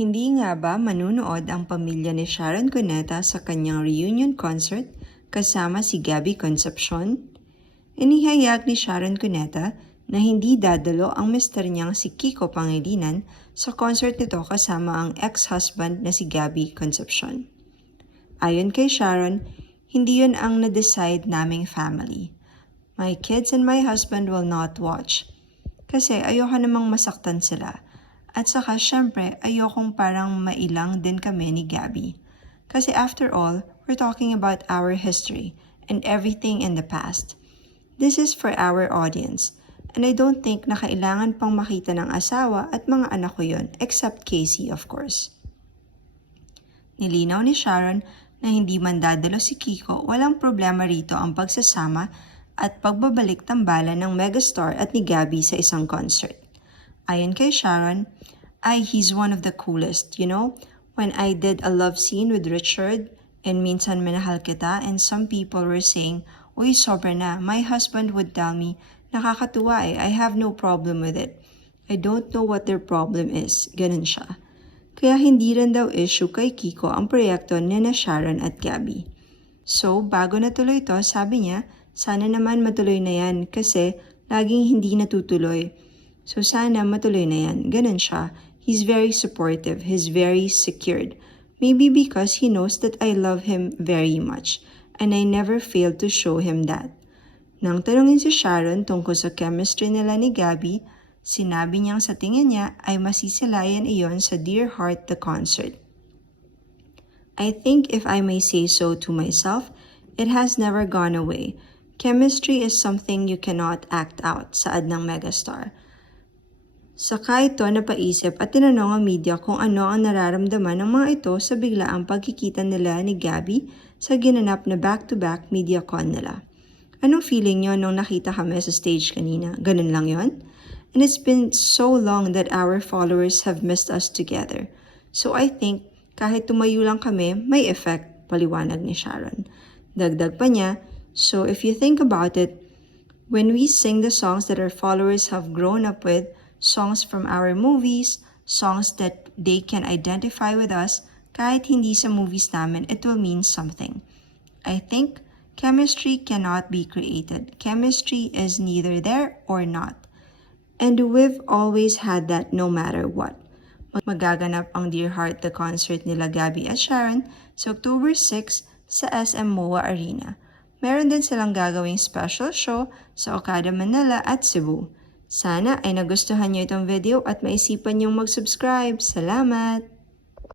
Hindi nga ba manunood ang pamilya ni Sharon Cuneta sa kanyang reunion concert kasama si Gabby Concepcion? Inihayag ni Sharon Cuneta na hindi dadalo ang mister niyang si Kiko Pangilinan sa concert nito kasama ang ex-husband na si Gabby Concepcion. Ayon kay Sharon, hindi yun ang na-decide naming family. My kids and my husband will not watch. Kasi ayoko namang masaktan sila. At saka syempre ayokong parang mailang din kami ni Gabby. Kasi after all, we're talking about our history and everything in the past. This is for our audience. And I don't think na kailangan pang makita ng asawa at mga anak ko yun, except Casey of course. Nilinaw ni Sharon na hindi man dadalo si Kiko, walang problema rito ang pagsasama at pagbabalik tambalan ng megastar at ni Gabby sa isang concert. Ayon kay Sharon, he's one of the coolest, you know? When I did a love scene with Richard and Minsan Minahal Kita and some people were saying, uy, sobra na, my husband would tell me, nakakatuwa I have no problem with it. I don't know what their problem is, ganun siya. Kaya hindi rin daw issue kay Kiko ang proyekto ni na Sharon at Gabby. So, bago natuloy to, sabi niya, sana naman matuloy na yan kasi laging hindi natutuloy. So sana matuloy na yan. Ganun siya. He's very supportive. He's very secured. Maybe because he knows that I love him very much and I never failed to show him that. Nang tanungin si Sharon tungkol sa chemistry nila ni Gabby, sinabi niyang sa tingin niya ay masisilayan iyon sa Dear Heart the concert. I think if I may say so to myself, it has never gone away. Chemistry is something you cannot act out, saad ng megastar. Saka ito napaisip at tinanong ang media kung ano ang nararamdaman ng mga ito sa biglaang pagkikita nila ni Gabby sa ginanap na back-to-back MediaCon nila. Anong feeling nyo nung nakita kami sa stage kanina? Ganun lang yon? And it's been so long that our followers have missed us together. So I think kahit tumayo lang kami, may effect, paliwanag ni Sharon. Dagdag pa niya, so if you think about it, when we sing the songs that our followers have grown up with, songs from our movies, songs that they can identify with us, kahit hindi sa movies namin, it will mean something. I think chemistry cannot be created. Chemistry is neither there or not. And we've always had that no matter what. Magaganap ang Dear Heart the concert nila Gabby at Sharon sa October 6 sa SM MOA Arena. Meron din silang gagawing special show sa Okada Manila at Cebu. Sana ay nagustuhan niyo itong video at maisipan niyong mag-subscribe. Salamat!